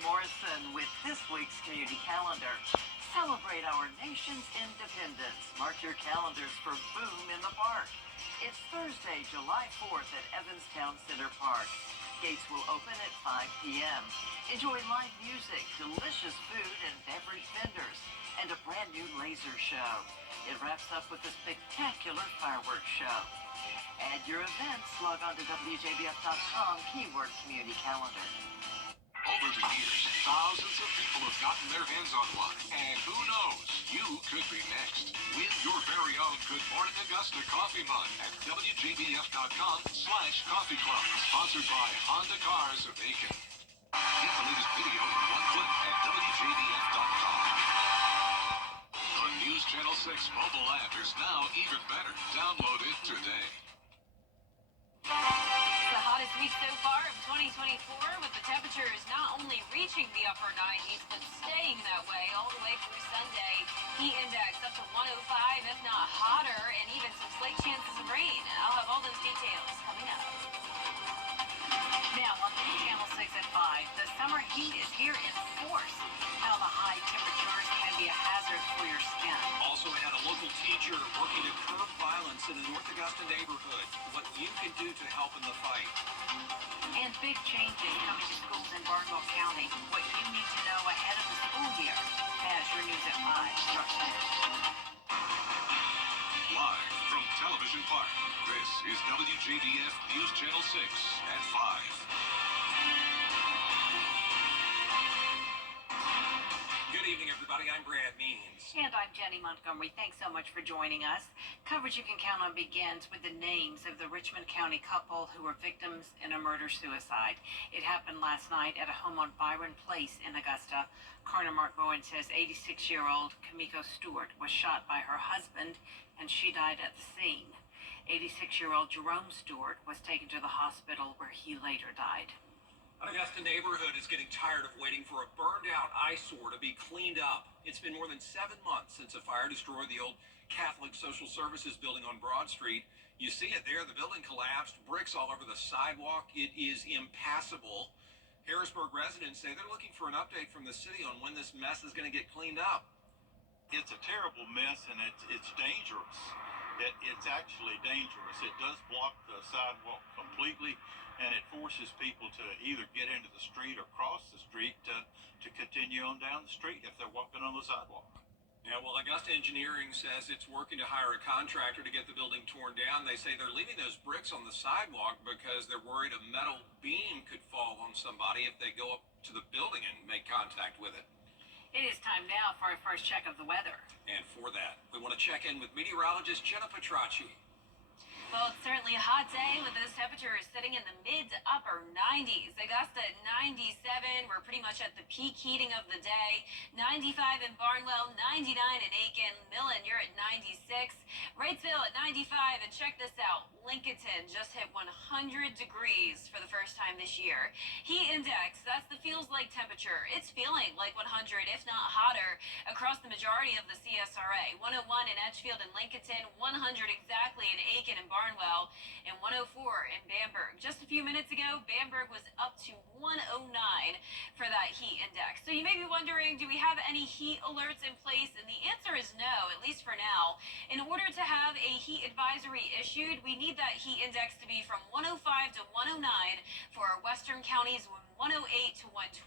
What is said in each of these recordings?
Morrison with this week's community calendar. Celebrate our nation's independence. Mark your calendars for Boom in the Park. It's Thursday, July 4th at Evanstown Center Park. Gates will open at 5 p.m. Enjoy live music, delicious food and beverage vendors, and a brand new laser show. It wraps up with a spectacular fireworks show. Add your events, log on to WJBF.com, keyword community calendar. Over the years, thousands of people have gotten their hands on one. And who knows, you could be next. Win your very own Good Morning Augusta coffee mug at WJBF.com/coffee club. Sponsored by Honda Cars of Aiken. Get the latest video in one click at WJBF.com. The News Channel 6 mobile app is now even better. Download it today. The hottest week so far of 2024, with the temperatures not only reaching the upper 90s, but staying that way all the way through Sunday. Heat index up to 105, if not hotter, and even some slight chances of rain. I'll have all those details coming up. Now, on News Channel 6 at 5, the summer heat is here in force. How the high temperatures can be a hazard for your skin. Also, we had a local teacher working to curb violence in the North Augusta neighborhood. What you can do to help in the fight. And big changes coming to schools in Barnwell County. What you need to know ahead of the school year. As your News at 5 starts now. Live from Television Park, this is WJBF News Channel 6 at 5. Good evening, everybody. I'm Brad Means. And I'm Jenny Montgomery. Thanks so much for joining us. Coverage you can count on begins with the names of the Richmond County couple who were victims in a murder-suicide. It happened last night at a home on Byron Place in Augusta. Coroner Mark Bowen says 86-year-old Kamiko Stewart was shot by her husband, and she died at the scene. 86-year-old Jerome Stewart was taken to the hospital where he later died. An Augusta neighborhood is getting tired of waiting for a burned-out eyesore to be cleaned up. It's been more than 7 months since a fire destroyed the old Catholic Social Services building on Broad Street. You see it there. The building collapsed, bricks all over the sidewalk. It is impassable. Harrisburg residents say they're looking for an update from the city on when this mess is going to get cleaned up. It's a terrible mess, and it's dangerous. It's actually dangerous. It does block the sidewalk completely, and it forces people to either get into the street or cross the street to continue on down the street if they're walking on the sidewalk. Yeah, well, Augusta Engineering says it's working to hire a contractor to get the building torn down. They say they're leaving those bricks on the sidewalk because they're worried a metal beam could fall on somebody if they go up to the building and make contact with it. It is time now for a first check of the weather. And for that, we want to check in with meteorologist Jenna Petracci. Well, it's certainly a hot day with those temperatures sitting in the mid to upper 90s. Augusta at 97. We're pretty much at the peak heating of the day. 95 in Barnwell, 99 in Aiken. Millen, you're at 96. Wrightsville at 95. And check this out. Lincolnton just hit 100 degrees for the first time this year. Heat index, that's the feels like temperature. It's feeling like 100, if not hotter, across the majority of the CSRA. 101 in Edgefield and Lincolnton, 100 exactly in Aiken and Barnwell, and 104 in Bamberg. Just a few minutes ago, Bamberg was up to 109 for that heat index. So you may be wondering, do we have any heat alerts in place? And the answer is no, at least for now. In order to have a heat advisory issued, we need that heat index to be from 105 to 109 for our western counties, 108 to 112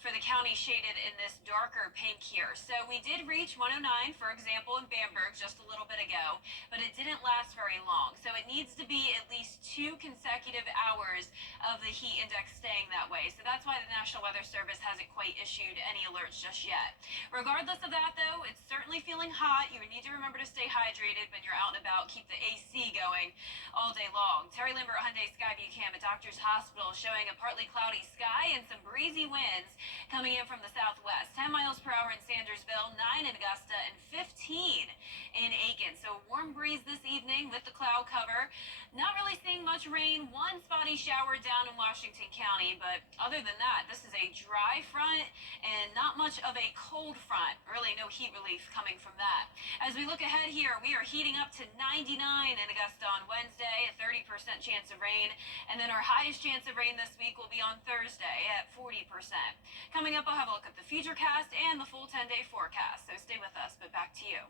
for the county shaded in this darker pink here. So we did reach 109, for example, in Bamberg just a little bit ago, but it didn't last very long. So it needs to be at least 2 consecutive hours of the heat index staying that way. So that's why the National Weather Service hasn't quite issued any alerts just yet. Regardless of that, though, it's certainly feeling hot. You need to remember to stay hydrated when you're out and about. Keep the AC going all day long. Terry Lambert Hyundai Skyview Cam at Doctors Hospital showing a partly cloudy sky and some breezy winds coming in from the southwest. 10 miles per hour in Sandersville, 9 in Augusta, and 15 in Aiken. So a warm breeze this evening with the cloud cover. Not really seeing much rain. One spotty shower down in Washington County, but other than that, this is a dry front and not much of a cold front. Really no heat relief coming from that. As we look ahead here, we are heating up to 99 in Augusta on Wednesday, a 30% chance of rain. And then our highest chance of rain this week will be on Thursday at 40%. Coming up, I'll have a look at the futurecast and the full 10-day forecast. So stay with us, but back to you.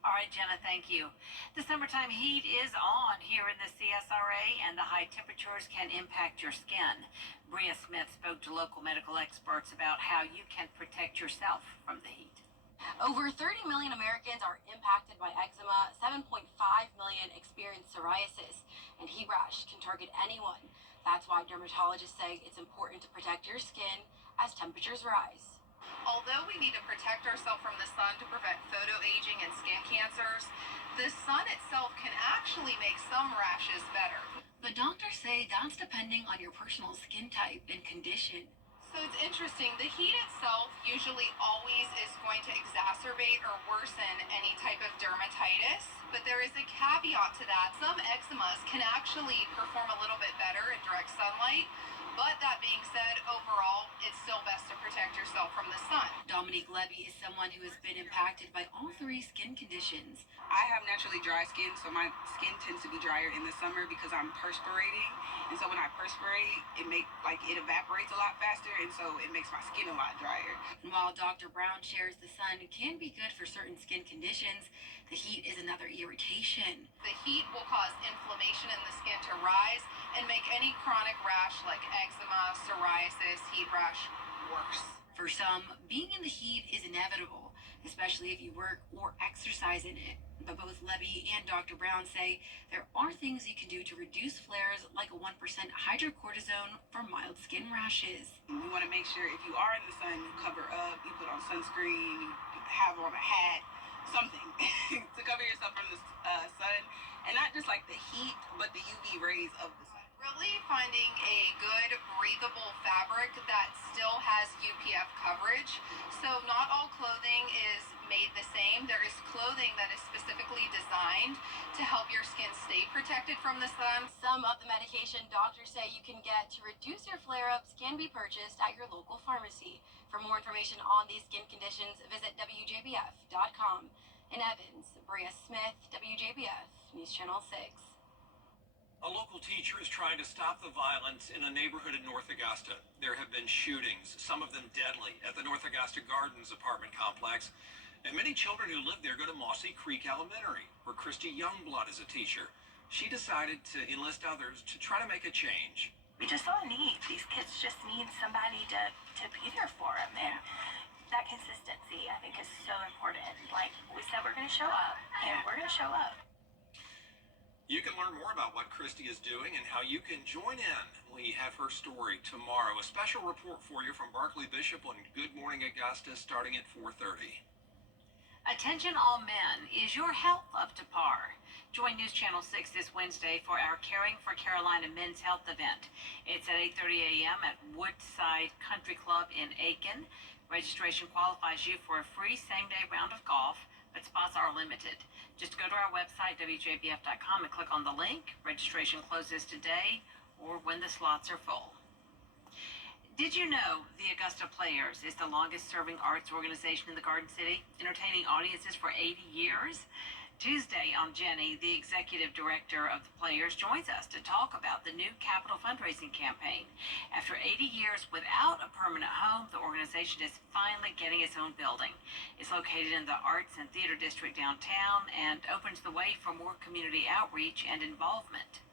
All right, Jenna, thank you. The summertime heat is on here in the CSRA, and the high temperatures can impact your skin. Bria Smith spoke to local medical experts about how you can protect yourself from the heat. Over 30 million Americans are impacted by eczema, 7.5 million experience psoriasis, and heat rash can target anyone. That's why dermatologists say it's important to protect your skin as temperatures rise. Although we need to protect ourselves from the sun to prevent photoaging and skin cancers, the sun itself can actually make some rashes better. But doctors say that's depending on your personal skin type and condition. So it's interesting, the heat itself usually always is going to exacerbate or worsen any type of dermatitis, but there is a caveat to that. Some eczemas can actually perform a little bit better in direct sunlight. But that being said, overall, it's still best to protect yourself from the sun. Dominique Levy is someone who has been impacted by all three skin conditions. I have naturally dry skin, so my skin tends to be drier in the summer because I'm perspirating. And so when I perspirate, it evaporates a lot faster, and so it makes my skin a lot drier. And while Dr. Brown shares the sun can be good for certain skin conditions, the heat is another irritation. The heat will cause inflammation in the skin to rise and make any chronic rash like eczema, psoriasis, heat rash worse. For some, being in the heat is inevitable, especially if you work or exercise in it. But both Levy and Dr. Brown say there are things you can do to reduce flares, like a 1% hydrocortisone for mild skin rashes. We want to make sure if you are in the sun, you cover up, you put on sunscreen, you have on a hat, something to cover yourself from the sun. And not just like the heat, but the UV rays of the sun. Really finding a good breathable fabric that still has UPF coverage. So not all clothing is made the same. There is clothing that is specifically designed to help your skin stay protected from the sun. Some of the medication doctors say you can get to reduce your flare-ups can be purchased at your local pharmacy. For more information on these skin conditions, visit WJBF.com. In Evans, Bria Smith, WJBF, News Channel 6. A local teacher is trying to stop the violence in a neighborhood in North Augusta. There have been shootings, some of them deadly, at the North Augusta Gardens apartment complex. And many children who live there go to Mossy Creek Elementary, where Christy Youngblood is a teacher. She decided to enlist others to try to make a change. We just saw a need. These kids just need somebody to be there for them. And that consistency, I think, is so important. Like we said, we're going to show up, and we're going to show up. You can learn more about what Christy is doing and how you can join in. We have her story tomorrow. A special report for you from Barclay Bishop on Good Morning Augusta starting at 4:30. Attention all men, is your health up to par? Join News Channel 6 this Wednesday for our Caring for Carolina Men's Health event. It's at 8:30 a.m. at Woodside Country Club in Aiken. Registration qualifies you for a free same-day round of golf, but spots are limited. Just go to our website, WJBF.com, and click on the link. Registration closes today or when the slots are full. Did you know the Augusta Players is the longest-serving arts organization in the Garden City, entertaining audiences for 80 years? Tuesday on Jenny, the executive director of the Players, joins us to talk about the new capital fundraising campaign. After 80 years without a permanent home, the organization is finally getting its own building. It's located in the Arts and Theater District downtown and opens the way for more community outreach and involvement.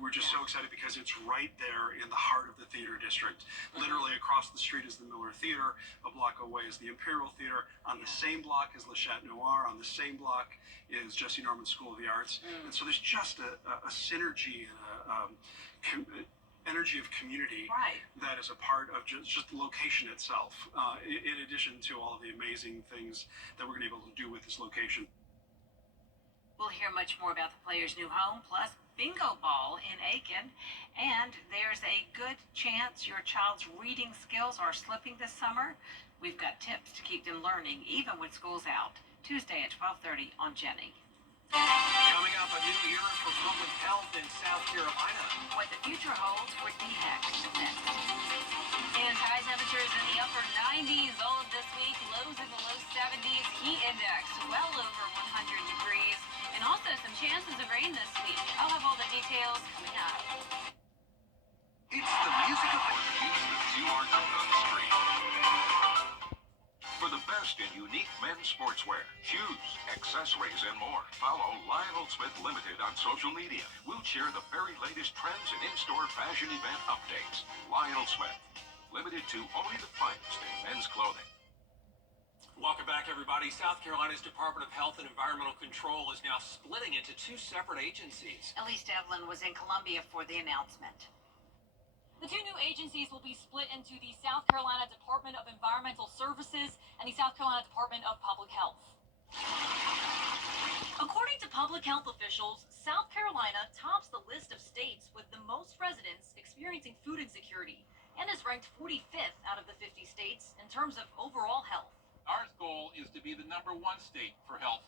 We're just so excited because it's right there in the heart of the theater district. Literally across the street is the Miller Theater, a block away is the Imperial Theater, on the same block is Le Chat Noir, on the same block is Jesse Norman School of the Arts. And so there's just a synergy and energy of community that is a part of just the location itself, in addition to all of the amazing things that we're going to be able to do with this location. We'll hear much more about the Players' new home, plus bingo ball in Aiken. And there's a good chance your child's reading skills are slipping this summer. We've got tips to keep them learning even when school's out. Tuesday at 12:30 on Jenny. Coming up, a new era for public health in South Carolina. What the future holds for DHEC next. And high temperatures in the upper 90s all of this week. Lows in the low 70s. Heat index well over 100 degrees. And also some chances of rain this week. I'll have all the details coming up. It's the music of the news that you aren't on the street. For the best in unique men's sportswear, shoes, accessories, and more, follow Lionel Smith Limited on social media. We'll share the very latest trends and in-store fashion event updates. Lionel Smith, limited to only the finest in men's clothing. Welcome back, everybody. South Carolina's Department of Health and Environmental Control is now splitting into two separate agencies. Elise Devlin was in Columbia for the announcement. The two new agencies will be split into the South Carolina Department of Environmental Services and the South Carolina Department of Public Health. According to public health officials, South Carolina tops the list of states with the most residents experiencing food insecurity and is ranked 45th out of the 50 states in terms of overall health. Our goal is to be the #1 state for health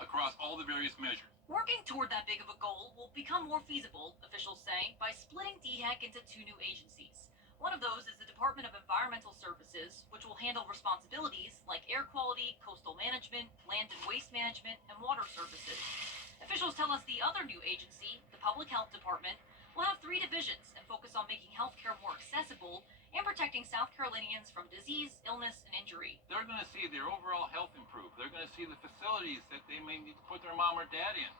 across all the various measures. Working toward that big of a goal will become more feasible, officials say, by splitting DHEC into two new agencies. One of those is the Department of Environmental Services, which will handle responsibilities like air quality, coastal management, land and waste management, and water services. Officials tell us the other new agency, the Public Health Department, will have 3 divisions and focus on making healthcare more accessible and protecting South Carolinians from disease, illness, and injury. They're going to see their overall health improve. They're going to see the facilities that they may need to put their mom or dad in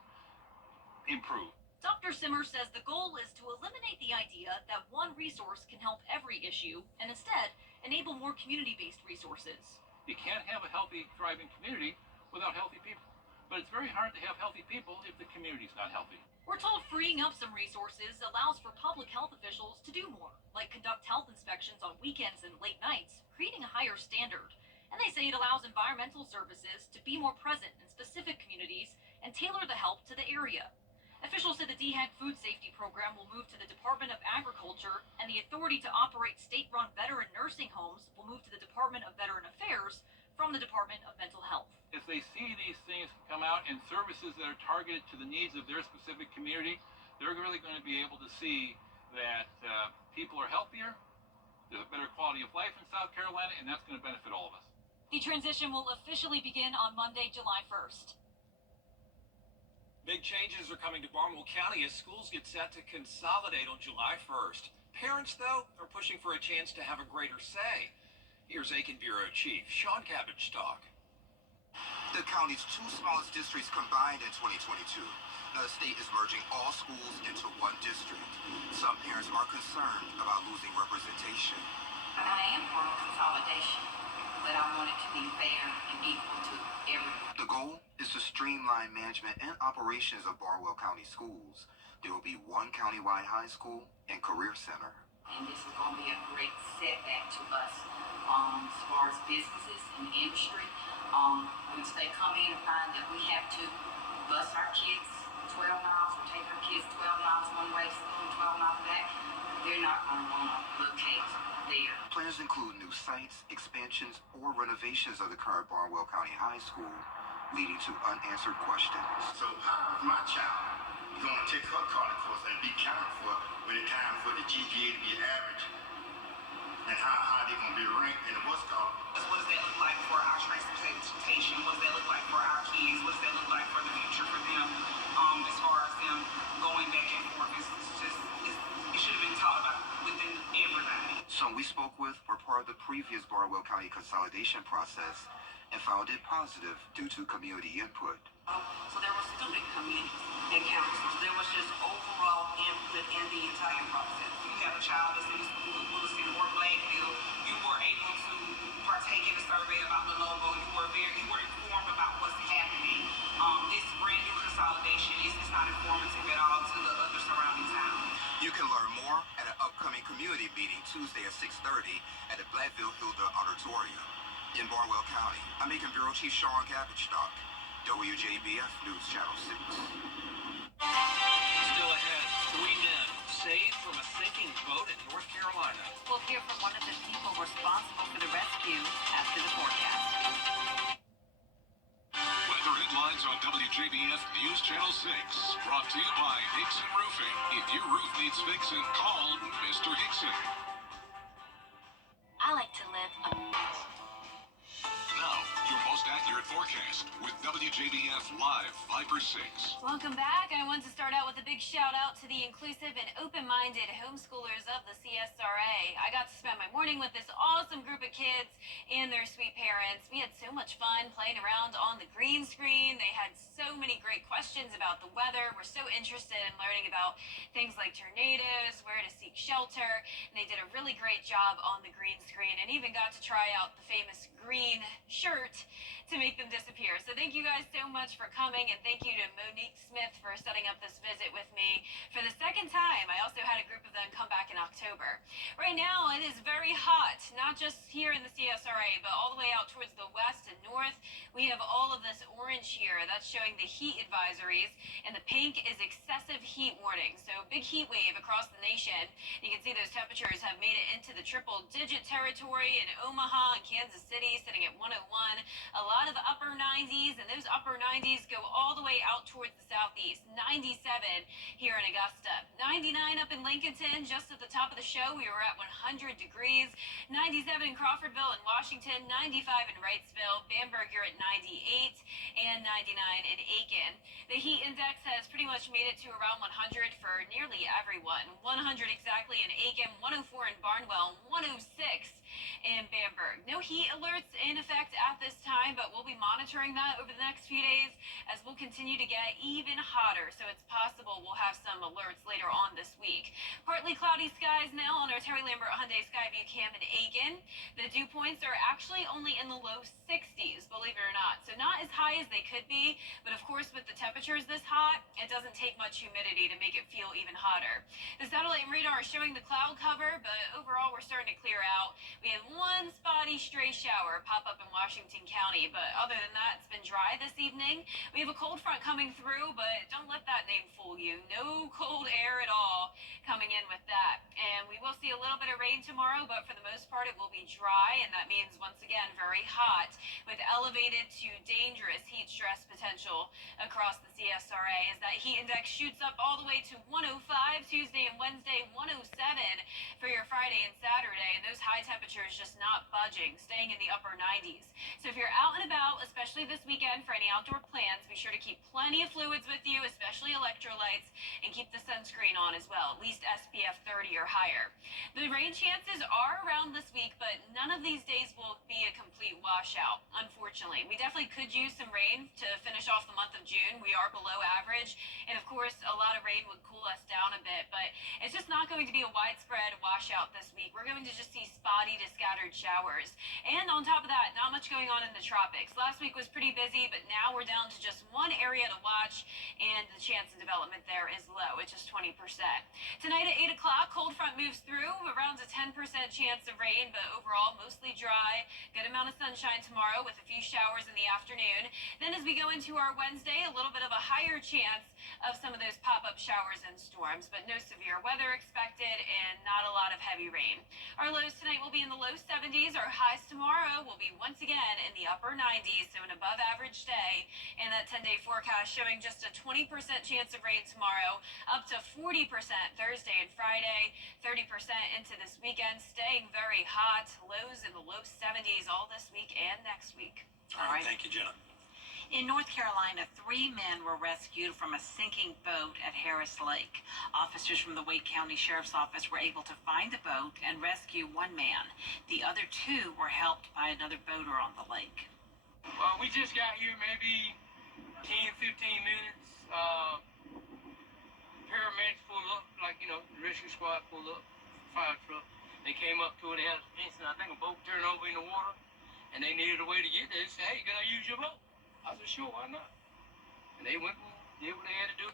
improve. Dr. Simmer says the goal is to eliminate the idea that one resource can help every issue and instead enable more community-based resources. You can't have a healthy, thriving community without healthy people. But it's very hard to have healthy people if the community's not healthy. We're told freeing up some resources allows for public health officials to do more, like conduct health inspections on weekends and late nights, creating a higher standard. And they say it allows environmental services to be more present in specific communities and tailor the help to the area. Officials said the DHEC food safety program will move to the Department of Agriculture, and the authority to operate state-run veteran nursing homes will move to the Department of Veteran Affairs from the Department of Mental Health. If they see these things come out and services that are targeted to the needs of their specific community, they're really going to be able to see that people are healthier, there's a better quality of life in South Carolina, and that's going to benefit all of us. The transition will officially begin on Monday, July 1st. Big changes are coming to Barnwell County as schools get set to consolidate on July 1st. Parents, though, are pushing for a chance to have a greater say. Here's Aiken Bureau Chief Sean Cabbage-Stock. The county's 2 smallest districts combined in 2022. Now the state is merging all schools into one district. Some parents are concerned about losing representation. I am for consolidation, but I want it to be fair and equal to everyone. The goal is to streamline management and operations of Barnwell County schools. There will be one countywide high school and career center. And this is going to be a great setback to us as far as businesses and industry. Once they come in and find that we have to bus our kids 12 miles or take our kids 12 miles one way, 12 miles back, they're not going to want to locate there. Plans include new sites, expansions, or renovations of the current Barnwell County High School, leading to unanswered questions. So how is my child going to take her college course and be counted for when it's time for the GPA to be average? And how they going to be ranked in the what's called? What does that look like for our transportation? What does that look like for our kids? What does that look like for the future for them? As far as them going back and forth, it should have been taught about within everybody. Some we spoke with were part of the previous Barnwell County consolidation process and found it positive due to community input. So there were student committees and councils. There was just overall input in the entire process. You have a child that's in the school with Williston or Blackfield, you were able to partake in the survey about the logo. You were informed about what's happening. This brand new consolidation is not informative at all to the other surrounding towns. You can learn more at an upcoming community meeting Tuesday at 6:30 at the Blackville Hilda Auditorium. In Barnwell County, I'm Aiken Bureau Chief Sean Cabbage-Stock, WJBF News Channel 6. Still ahead, 3 men saved from a sinking boat in North Carolina. We'll hear from one of the people responsible for the rescue after the forecast. Weather headlines on WJBF News Channel 6. Brought to you by Hickson Roofing. If your roof needs fixing, call Mr. Hickson. I like to live Now, your most accurate forecast with WJBF Live Viper 6. Welcome back. I want to start out with a big shout out to the inclusive and open-minded homeschoolers of the CSRA. I got to spend my morning with this awesome group of kids and their sweet parents. We had so much fun playing around on the green screen. They had so many great questions about the weather. We're so interested in learning about things like tornadoes, where to seek shelter, and they did a really great job on the green screen and even got to try out the famous green shirt to make them disappear. So thank you guys so much for coming, and thank you to Monique Smith for setting up this visit with me for the second time. I also had a group of them come back in October. Right now it is very hot, not just here in the CSRA, but all the way out towards the west and north. We have all of this orange here. That's showing the heat advisories, and the pink is excessive heat warning. So big heat wave across the nation. You can see those temperatures have made it into the triple-digit territory in Omaha and Kansas City, sitting at 101. A lot of upper 90s, and those upper 90s go all the way out towards the southeast. 97 here in Augusta. 99 up in Lincolnton, just at the top of the show. We were at 100 degrees. 97 in Crawfordville and Washington. 95 in Wrightsville. Bamberg, you're at 98, and 99 in Aiken. The heat index has pretty much made it to around 100 for nearly everyone. 100 exactly in Aiken, 104 in Barnwell, 106 in Bamberg. No heat alerts in effect at this time, but we'll be monitoring that over the next few days as we'll continue to get even hotter. So it's possible we'll have some alerts later on this week. Partly cloudy skies now on our Terry Lambert Hyundai Skyview Cam in Aiken. The dew points are actually only in the low 60s, believe it or not. So not as high as they could be, but of course with the temperatures this hot, it doesn't take much humidity to make it feel even hotter. The satellite radar is showing the cloud cover, but overall we're starting to clear out. We had one spotty stray shower pop up in Washington County, but other than that, it's been dry this evening. We have a cold front coming through, but don't let that name fool you. No cold air at all coming in with that. And we will see a little bit of rain tomorrow, but for the most part, it will be dry, and that means, once again, very hot with elevated to dangerous heat stress potential across the CSRA as that heat index shoots up all the way to 105 Tuesday and Wednesday, 107 for your Friday and Saturday, and those high temperatures just not budging, staying in the upper 90s. So if you're out and about, especially this weekend for any outdoor plans, be sure to keep plenty of fluids with you, especially electrolytes, and keep the sunscreen on as well, at least SPF 30 or higher. The rain chances are around this week, but none of these days will be a complete washout, unfortunately. We definitely could use some rain to finish off the month of June. We are below average, and of course, a lot of rain would cool us down a bit, but it's just not going to be a widespread washout this week. We're going to just see spotty to scattered showers. And on top of that, not much going on in the tropics. Last week was pretty busy, but now we're down to just one area to watch, and the chance of development there is low. It's just 20%. Tonight at 8 o'clock, cold front moves through, around a 10% chance of rain, but overall mostly dry. Good amount of sunshine tomorrow with a few showers in the afternoon. Then as we go into our Wednesday, a little bit of a higher chance of some of those pop-up showers and storms, but no severe weather expected and not a lot of heavy rain. Our lows tonight will be in the low 70s. Our highs tomorrow will be once again in the upper 90s, so an above average day. And that 10-day forecast showing just a 20% chance of rain tomorrow, up to 40% Thursday and Friday, 30% into this weekend, staying very hot. Lows in the low 70s all this week and next week. All right, thank you, Jenna. In North Carolina, 3 men were rescued from a sinking boat at Harris Lake. Officers from the Wake County Sheriff's Office were able to find the boat and rescue 1 man. The other 2 were helped by another boater on the lake. Well, we just got here maybe 10-15 minutes. Paramedics pulled up, the rescue squad pulled up, fire truck. They came up to it, they had an incident, I think a boat turned over in the water, and they needed a way to get there. They said, hey, can I use your boat? I said, sure, why not? And they went and did what they had to do.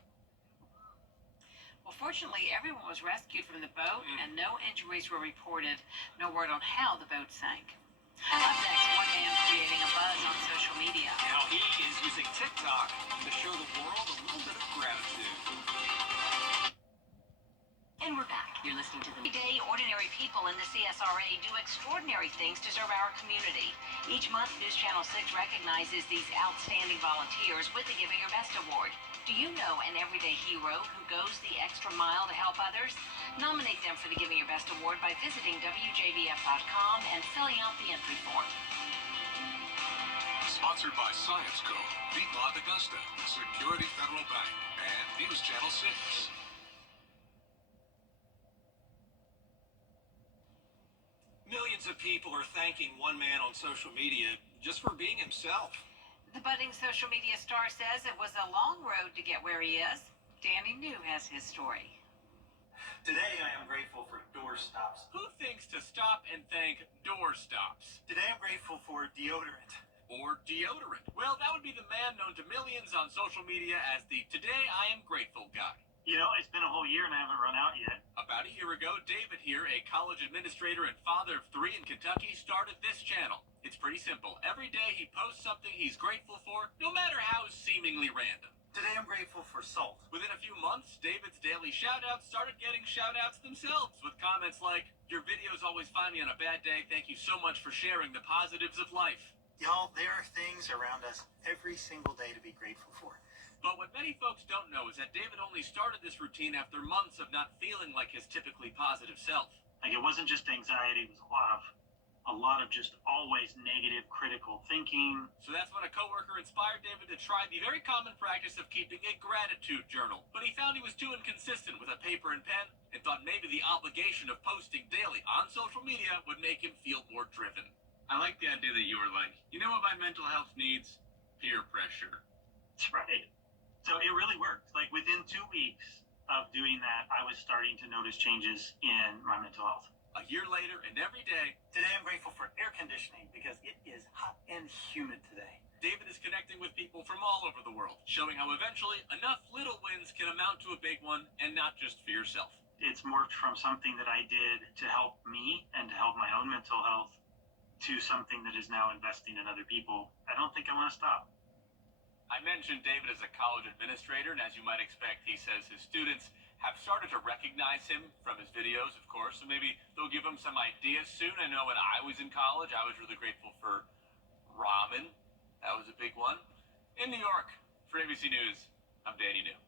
Well, fortunately, everyone was rescued from the boat, and no injuries were reported. No word on how the boat sank. Up next, one man creating a buzz on social media. Now he is using TikTok to show the world a little bit of gratitude. And we're back. You're listening to the Everyday Ordinary People in the CSRA do extraordinary things to serve our community. Each month, News Channel 6 recognizes these outstanding volunteers with the Giving Your Best Award. Do you know an everyday hero who goes the extra mile to help others? Nominate them for the Giving Your Best Award by visiting WJBF.com and filling out the entry form. Sponsored by Science Co., Piedmont Augusta, Security Federal Bank, and News Channel 6. Millions of people are thanking one man on social media just for being himself. The budding social media star says it was a long road to get where he is. Danny New has his story. Today, I am grateful for doorstops. Who thinks to stop and thank doorstops? Today, I'm grateful for deodorant. Or deodorant? Well, that would be the man known to millions on social media as the Today I Am Grateful guy. You know, it's been a whole year and I haven't run out yet. About a year ago, David here, a college administrator and father of 3 in Kentucky, started this channel. It's pretty simple. Every day he posts something he's grateful for, no matter how seemingly random. Today, I'm grateful for salt. Within a few months, David's daily shout-outs started getting shout-outs themselves, with comments like, "Your videos always find me on a bad day. Thank you so much for sharing the positives of life." Y'all, there are things around us every single day to be grateful for. But what many folks don't know is that David only started this routine after months of not feeling like his typically positive self. Like, it wasn't just anxiety, it was a lot of just always negative, critical thinking. So that's when a coworker inspired David to try the very common practice of keeping a gratitude journal. But he found he was too inconsistent with a paper and pen and thought maybe the obligation of posting daily on social media would make him feel more driven. I like the idea that you were like, you know what my mental health needs? Peer pressure. That's right. So it really worked. Like, within 2 weeks of doing that, I was starting to notice changes in my mental health. A year later, and every day, today I'm grateful for air conditioning because it is hot and humid today. David is connecting with people from all over the world, showing how eventually enough little wins can amount to a big one and not just for yourself. It's morphed from something that I did to help me and to help my own mental health to something that is now investing in other people. I don't think I want to stop. I mentioned David as a college administrator, and as you might expect, he says his students have started to recognize him from his videos, of course, so maybe they'll give him some ideas soon. I know when I was in college, I was really grateful for ramen. That was a big one. In New York, for ABC News, I'm Danny New.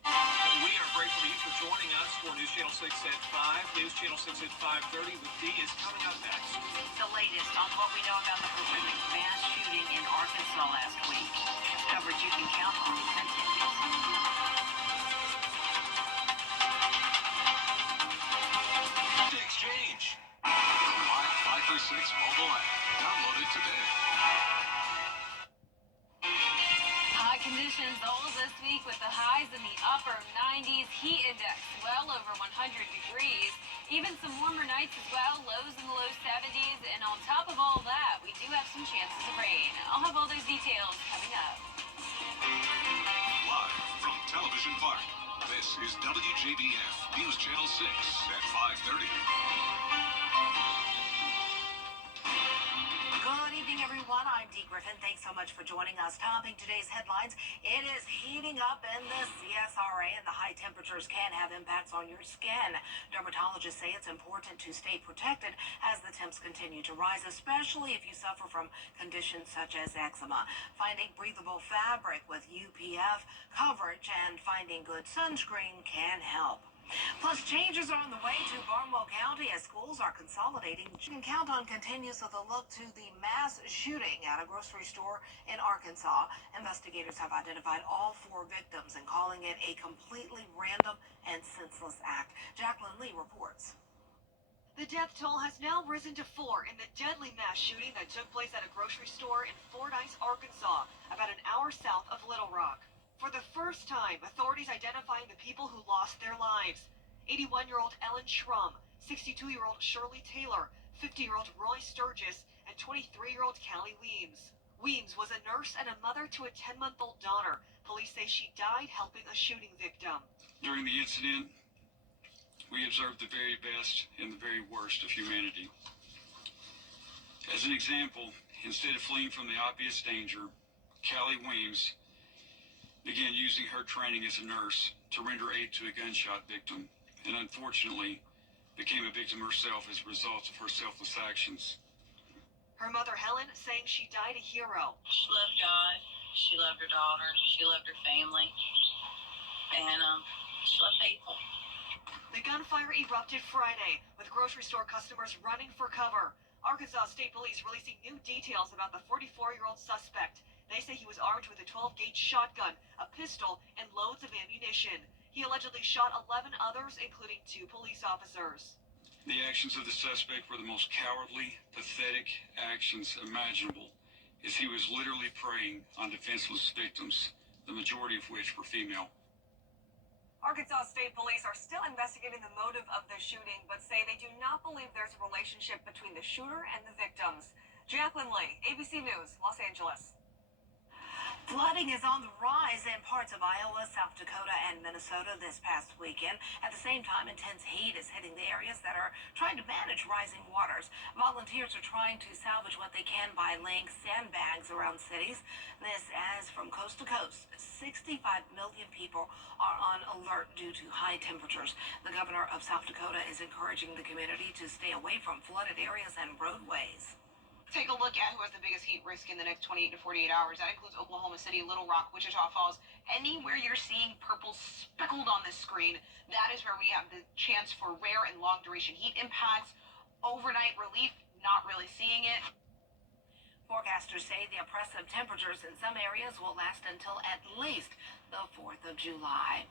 We are grateful to you for joining us for News Channel 6 at 5. News Channel 6 at 5:30 with D is coming up next. The latest on what we know about the horrific mass shooting in Arkansas last week. Coverage you can count on continues. Exchange. The live 5 for 6 mobile app. Download it today. Hot conditions all this week with the highs in the upper 90s, heat index well over 100 degrees. Even some warmer nights as well, lows in the low 70s. And on top of all that, we do have some chances of rain. I'll have all those details coming up. Live from Television Park, this is WJBF News Channel 6 at 5:30. Good evening, everyone. I'm Dee Griffin. Thanks so much for joining us. Topping today's headlines, it is heating up in the CSRA, and the high temperatures can have impacts on your skin. Dermatologists say it's important to stay protected as the temps continue to rise, especially if you suffer from conditions such as eczema. Finding breathable fabric with UPF coverage and finding good sunscreen can help. Plus, changes are on the way to Barnwell County as schools are consolidating. Countdown continues with a look to the mass shooting at a grocery store in Arkansas. Investigators have identified all 4 victims and calling it a completely random and senseless act. Jacqueline Lee reports. The death toll has now risen to 4 in the deadly mass shooting that took place at a grocery store in Fordyce, Arkansas, about an hour south of Little Rock. For the first time, authorities identifying the people who lost their lives. 81-year-old Ellen Schrum, 62-year-old Shirley Taylor, 50-year-old Roy Sturgis, and 23-year-old Callie Weems. Weems was a nurse and a mother to a 10-month-old daughter. Police say she died helping a shooting victim. During the incident, we observed the very best and the very worst of humanity. As an example, instead of fleeing from the obvious danger, Callie Weems began using her training as a nurse to render aid to a gunshot victim, and unfortunately became a victim herself as a result of her selfless actions. Her mother, Helen, saying she died a hero. She loved God, she loved her daughter, she loved her family, and she loved people. The gunfire erupted Friday, with grocery store customers running for cover. Arkansas State Police releasing new details about the 44-year-old suspect. They say he was armed with a 12-gauge shotgun, a pistol, and loads of ammunition. He allegedly shot 11 others, including 2 police officers. The actions of the suspect were the most cowardly, pathetic actions imaginable, as he was literally preying on defenseless victims, the majority of which were female. Arkansas State Police are still investigating the motive of the shooting, but say they do not believe there's a relationship between the shooter and the victims. Jacqueline Lee, ABC News, Los Angeles. Flooding is on the rise in parts of Iowa, South Dakota, and Minnesota this past weekend. At the same time, intense heat is hitting the areas that are trying to manage rising waters. Volunteers are trying to salvage what they can by laying sandbags around cities. This as from coast to coast, 65 million people are on alert due to high temperatures. The governor of South Dakota is encouraging the community to stay away from flooded areas and roadways. Take a look at who has the biggest heat risk in the next 28 to 48 hours. That includes Oklahoma City, Little Rock, Wichita Falls. Anywhere you're seeing purple speckled on the screen, that is where we have the chance for rare and long duration heat impacts. Overnight relief, not really seeing it. Forecasters say the oppressive temperatures in some areas will last until at least the 4th of July.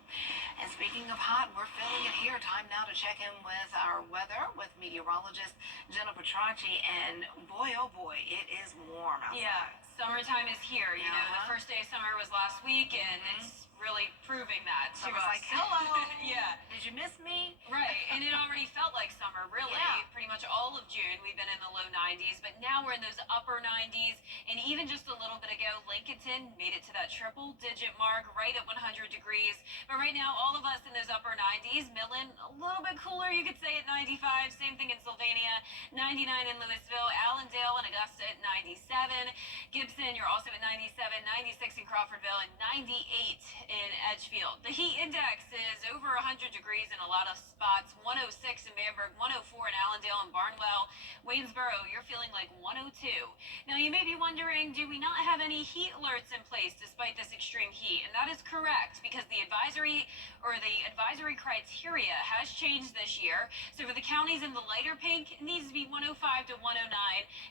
And speaking of hot, we're feeling it here. Time now to check in with our weather with meteorologist Jenna Petracci. And boy, oh boy, it is warm outside. Yeah, summertime is here. You know, the first day of summer was last week, and it's really proving that to Summer's us. like, hello. Yeah. Did you miss me? Right, and it already felt like summer, really. Yeah. Pretty much all of June, we've been in the low 90s, but now we're in those upper 90s, and even just a little bit ago, Lincolnton made it to that triple-digit mark, right at 100 degrees. But right now, all of us in those upper 90s, Midland, a little bit cooler, you could say, at 95. Same thing in Sylvania, 99 in Louisville, Allendale and Augusta at 97. Gibson, you're also at 97, 96 in Crawfordville, and 98 in Edgefield. The heat index is over 100 degrees in a lot of spots, 106 in Bamberg, 104 in Allendale and Barnwell. Waynesboro, you're feeling like 102. Now, you may be wondering, do we not have any heat alerts in place despite this extreme heat? And that is correct, because the advisory criteria has changed this year. So for the counties in the lighter pink, it needs to be 105 to 109,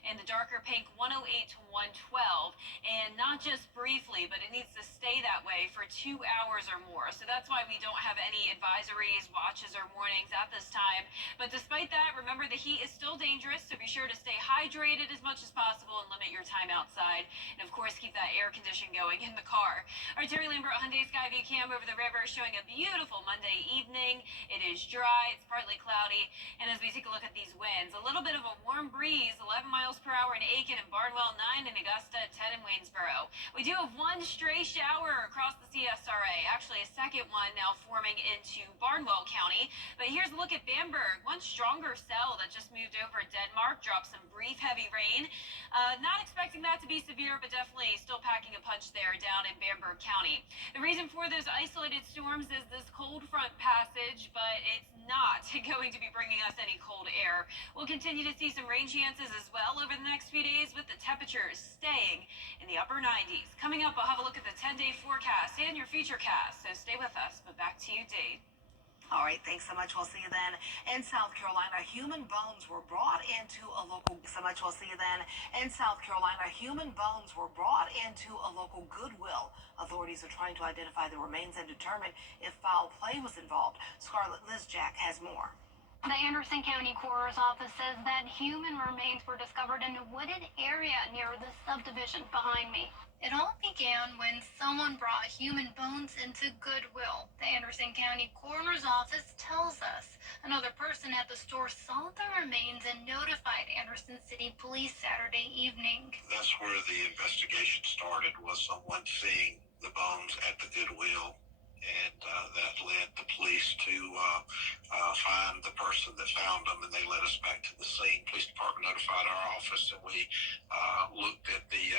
and the darker pink, 108 to 112. And not just briefly, but it needs to stay that way for 2 hours or more. So that's why we don't have any advisories, watches, or warnings at this time. But despite that, remember the heat is still dangerous, so be sure to stay hydrated as much as possible and limit your time outside. And of course, keep that air conditioning going in the car. Our Terry Lambert Hyundai Skyview Cam over the river showing a beautiful Monday evening. It is dry, it's partly cloudy, and as we take a look at these winds, a little bit of a warm breeze, 11 miles per hour in Aiken and Barnwell, 9 in Augusta, 10 in Waynesboro. We do have one stray shower across the CSRA, actually a second one now forming into Barnwell County. But here's a look at Bamberg. One stronger cell that just moved over Denmark, dropped some brief heavy rain. Not expecting that to be severe, but definitely still packing a punch there down in Bamberg County. The reason for those isolated storms is this cold front passage, but it's not going to be bringing us any cold air. We'll continue to see some rain chances as well over the next few days, with the temperatures staying in the upper 90s. Coming up, I'll have a look at the 10-day forecast and your futurecast, so stay with us. But back to you, Dave. All right, thanks so much. We'll see you then. In South Carolina, human bones were brought into a local... So much. We'll see you then. In South Carolina, human bones were brought into a local Goodwill. Authorities are trying to identify the remains and determine if foul play was involved. Scarlett Lizjack has more. The Anderson County Coroner's Office says that human remains were discovered in a wooded area near the subdivision behind me. It all began when someone brought human bones into Goodwill. The Anderson County Coroner's Office tells us another person at the store saw the remains and notified Anderson City Police Saturday evening. That's where the investigation started, was someone seeing the bones at the Goodwill. And that led the police to find the person that found them, and they led us back to the scene. Police department notified our office, and we looked at the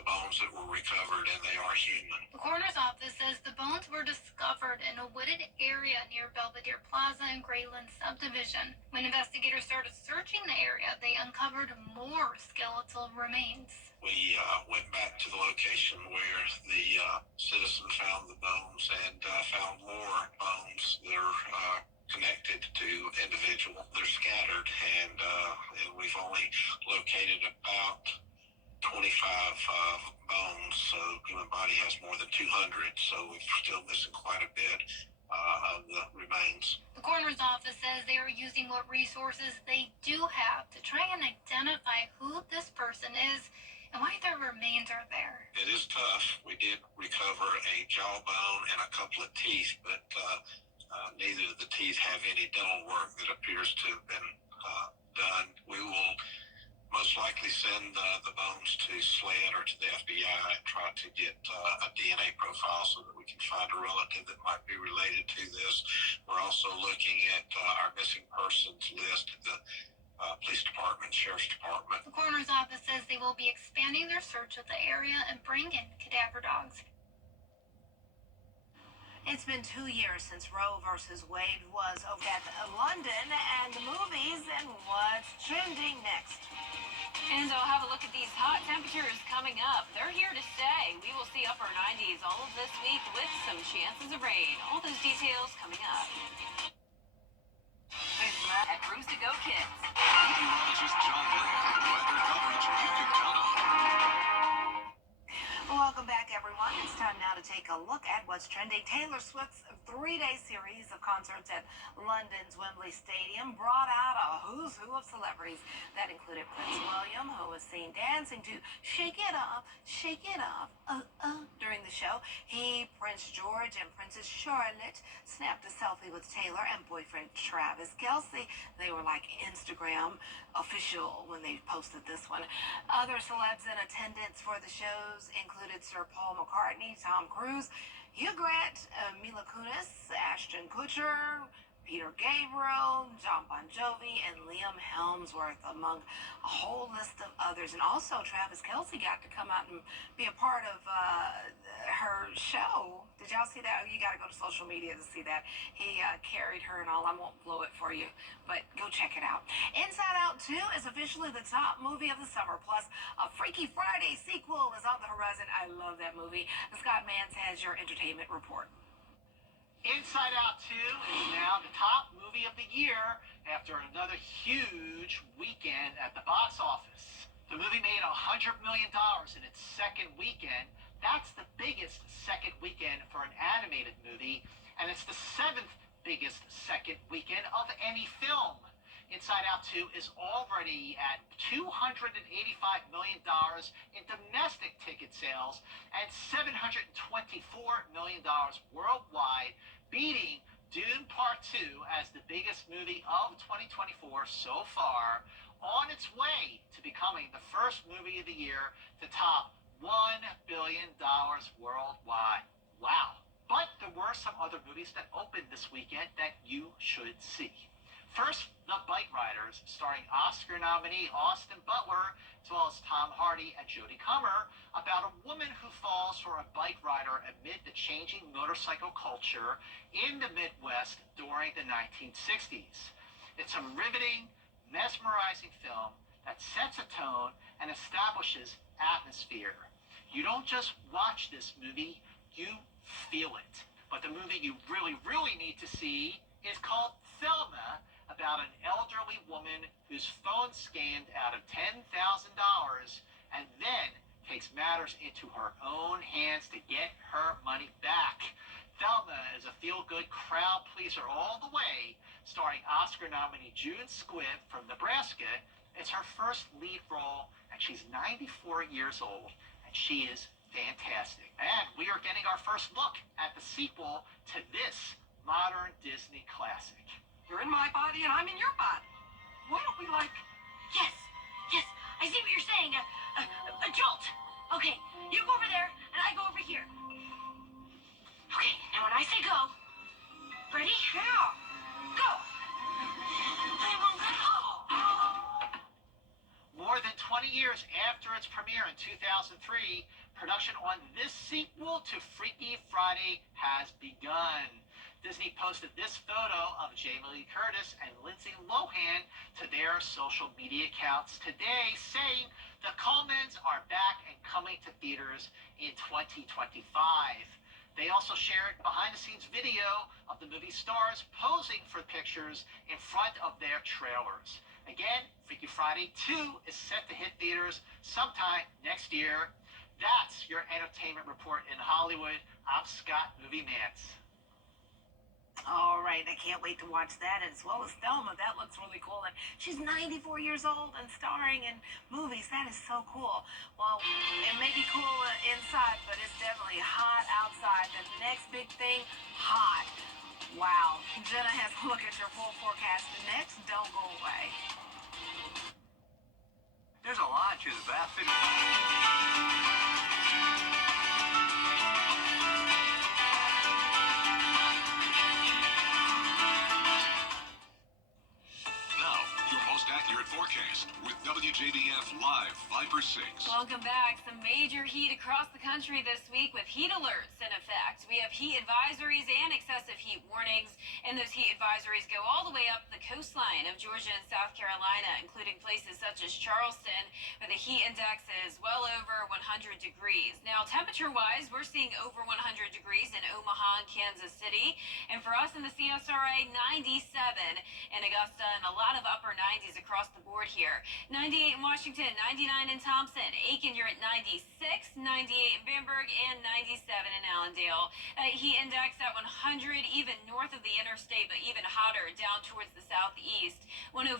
bones that were recovered, and they are human. The coroner's office says the bones were discovered in a wooded area near Belvedere Plaza and Grayland subdivision. When investigators started searching the area, they uncovered more skeletal remains. We went back to the location where the citizen found the bones and found more bones that are connected to individuals. They're scattered and we've only located about 25 bones, so human body has more than 200, so we're still missing quite a bit of the remains. The coroner's office says they are using what resources they do have to try and identify who this person is and why their remains are there. It is tough. We did recover a jawbone and a couple of teeth, but neither of the teeth have any dental work that appears to have been done. We will most likely send the bones to SLED or to the FBI and try to get a DNA profile so that we can find a relative that might be related to this. We're also looking at our missing persons list at the police department, sheriff's department. The coroner's office says they will be expanding their search of the area and bring in cadaver dogs. It's been 2 years since Roe versus Wade was over at London and the movies, and what's trending next? And I'll have a look at these hot temperatures coming up. They're here to stay. We will see upper 90s all of this week with some chances of rain. All those details coming up. At Cruise to Go Kids. Meteorologist John Bland, weather coverage you can count on. Welcome back, everyone. It's time now to take a look at what's trending. Taylor Swift's 3-day series of concerts at London's Wembley Stadium brought out a who's who of celebrities. That included Prince William, who was seen dancing to Shake It Up, during the show. He, Prince George, and Princess Charlotte snapped a selfie with Taylor and boyfriend Travis Kelce. They were like Instagram official when they posted this one. Other celebs in attendance for the shows included Sir Paul McCartney, Tom Cruise, Hugh Grant, Mila Kunis, Ashton Kutcher, Peter Gabriel, John Bon Jovi, and Liam Hemsworth, among a whole list of others. And also, Travis Kelce got to come out and be a part of her show. Did y'all see that? Oh, you got to go to social media to see that. He carried her and all. I won't blow it for you, but go check it out. Inside Out 2 is officially the top movie of the summer. Plus, a Freaky Friday sequel is on the horizon. I love that movie. Scott Mance has your entertainment report. Inside Out 2 is now the top movie of the year after another huge weekend at the box office. The movie made $100 million in its second weekend. That's the biggest second weekend for an animated movie, and it's the 7th biggest second weekend of any film. Inside Out 2 is already at $285 million in domestic ticket sales and $724 million worldwide, beating Dune Part 2 as the biggest movie of 2024 so far, on its way to becoming the first movie of the year to top $1 billion worldwide. Wow. But there were some other movies that opened this weekend that you should see. First, The Bike Riders, starring Oscar nominee Austin Butler, as well as Tom Hardy and Jodie Comer, about a woman who falls for a bike rider amid the changing motorcycle culture in the Midwest during the 1960s. It's a riveting, mesmerizing film that sets a tone and establishes atmosphere. You don't just watch this movie, you feel it. But the movie you really, really need to see is called Thelma, about an elderly woman whose phone scammed out of $10,000 and then takes matters into her own hands to get her money back. Thelma is a feel-good crowd pleaser all the way, starring Oscar nominee June Squibb from Nebraska. It's her first lead role, and she's 94 years old, and she is fantastic. And we are getting our first look at the sequel to this modern Disney classic. You're in my body and I'm in your body. Why don't we Yes, I see what you're saying. A jolt. Okay, you go over there and I go over here. Okay, and when I say go, ready? Yeah. Go. I won't go. More than 20 years after its premiere in 2003, production on this sequel to Freaky Friday has begun. Disney posted this photo of Jamie Lee Curtis and Lindsay Lohan to their social media accounts today, saying the Colemans are back and coming to theaters in 2025. They also shared behind-the-scenes video of the movie stars posing for pictures in front of their trailers. Again, Freaky Friday 2 is set to hit theaters sometime next year. That's your entertainment report in Hollywood. I'm Scott Movie Mance. All right, I can't wait to watch that, as well as Thelma. That looks really cool. And she's 94 years old and starring in movies. That is so cool. Well, it may be cool inside, but it's definitely hot outside. The next big thing, hot. Wow. Jenna has a look at your full forecast next. Don't go away. There's a lot to the bathroom. Now, your most accurate forecast with WJBF Live Viper 6. Welcome back. Some major heat across the country this week with heat alerts in effect. We have heat advisories and excessive heat warnings, and those heat advisories go all the way up the coastline of Georgia and South Carolina, including places such as Charleston, where the heat index is well over 100 degrees. Now, temperature-wise, we're seeing over 100 degrees in Omaha and Kansas City, and for us in the CSRA, 97 in Augusta, and a lot of upper 90s across the board here. 98 in Washington, 99 in Thompson, Aiken, you're at 96, 98 in Bamberg, and 97 in Allendale. Heat index at 100, even north of the interstate, but even hotter down towards the southeast. 104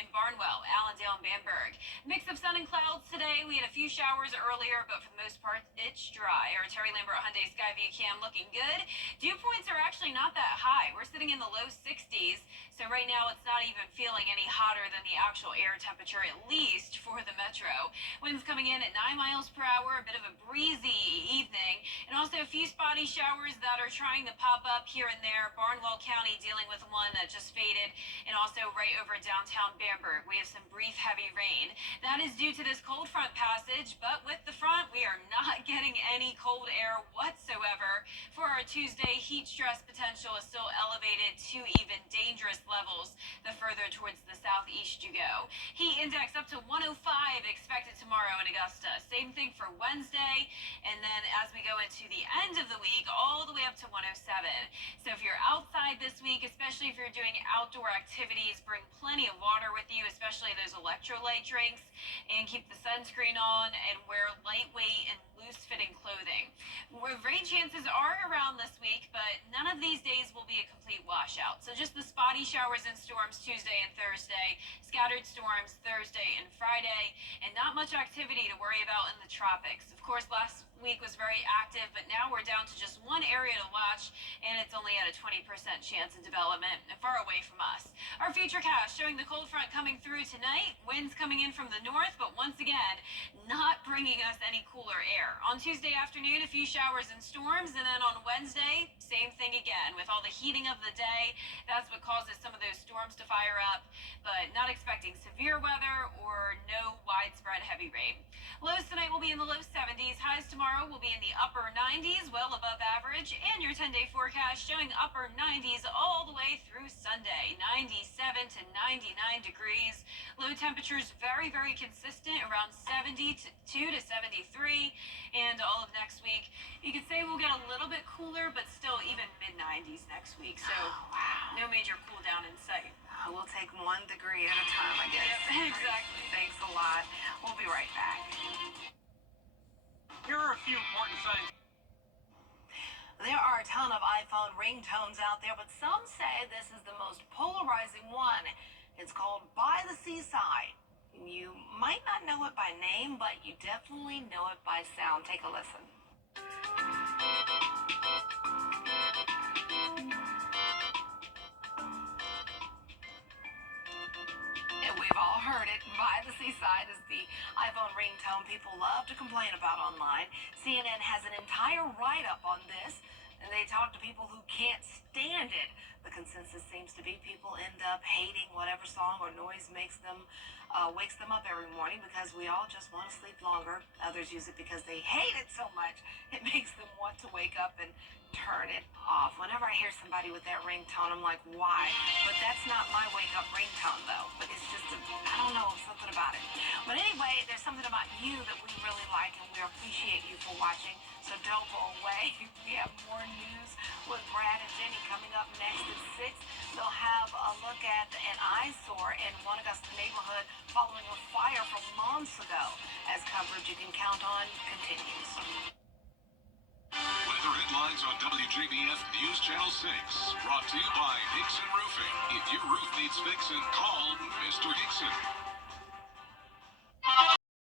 in Barnwell, Allendale, and Bamberg. Mix of sun and clouds today. We had a few showers earlier, but for the most part, it's dry. Our Terry Lambert Hyundai Skyview Cam looking good. Dew points are actually not that high. We're sitting in the low 60s, so right now it's not even feeling any hotter than the actual air temperature, at least for the metro. Winds coming in at 9 miles per hour, a bit of a breezy evening, and also a few spotty showers that are trying to pop up here and there. Barnwell County dealing with one that just faded, and also right over downtown Bamberg, we have some brief heavy rain. That is due to this cold front passage, but with the front, we are not getting any cold air whatsoever. For our Tuesday, heat stress potential is still elevated to even dangerous levels the further towards the southeast you go. Heat index up to 105 expected tomorrow in Augusta. Same thing for Wednesday, and then as we go into the end of the week, all the way up to 107. So if you're outside this week, especially if you're doing outdoor activities, bring plenty of water with you, especially those electrolyte drinks, and keep the sunscreen on, and wear lightweight and loose-fitting clothing. Rain chances are around this week, but none of these days will be a complete washout. So just the spotty showers and storms Tuesday and Thursday, scattered storms Thursday and Friday, and not much activity to worry about in the tropics. Of course, last week was very active, but now we're down to just one area to watch, and it's only at a 20% chance of development and far away from us. Our futurecast showing the cold front coming through tonight, winds coming in from the north, but once again, not bringing us any cooler air. On Tuesday afternoon, a few showers and storms, and then on Wednesday, same thing again. With all the heating of the day, that's what causes some of those storms to fire up, but not expecting severe weather or no widespread heavy rain. Lows tonight will be in the low 70s. Highs tomorrow will be in the upper 90s, well above average, and your 10-day forecast showing upper 90s all the way through Sunday. 97 to 99 degrees. Low temperatures very, very consistent, around 72 to 73. And all of next week, you could say we'll get a little bit cooler, but still even mid-90s next week. So no major cool down in sight. We'll take 1 degree at a time, I guess. Yep, exactly. Thanks a lot. We'll be right back. Here are a few important signs. There are a ton of iPhone ringtones out there, but some say this is the most polarizing one. It's called By the Seaside. You might not know it by name, but you definitely know it by sound. Take a listen. We've all heard it. By the Seaside is the iPhone ringtone people love to complain about online. CNN has an entire write-up on this, and they talk to people who can't stand it. The consensus seems to be people end up hating whatever song or noise wakes them up every morning, because we all just want to sleep longer. Others use it because they hate it so much it makes them want to wake up and turn it off. Whenever I hear somebody with that ringtone, I'm like, why? But that's not my wake-up ringtone, though. But it's just, I don't know, something about it. But anyway, there's something about you that we really like, and we appreciate you for watching. So don't go away. We have more news with Brad and Jenny coming up next at 6. They'll have a look at an eyesore in one Augusta neighborhood following a fire from months ago, as coverage you can count on continues. Weather headlines on WJBF News Channel 6. Brought to you by Hickson Roofing. If your roof needs fixing, call Mr. Hickson.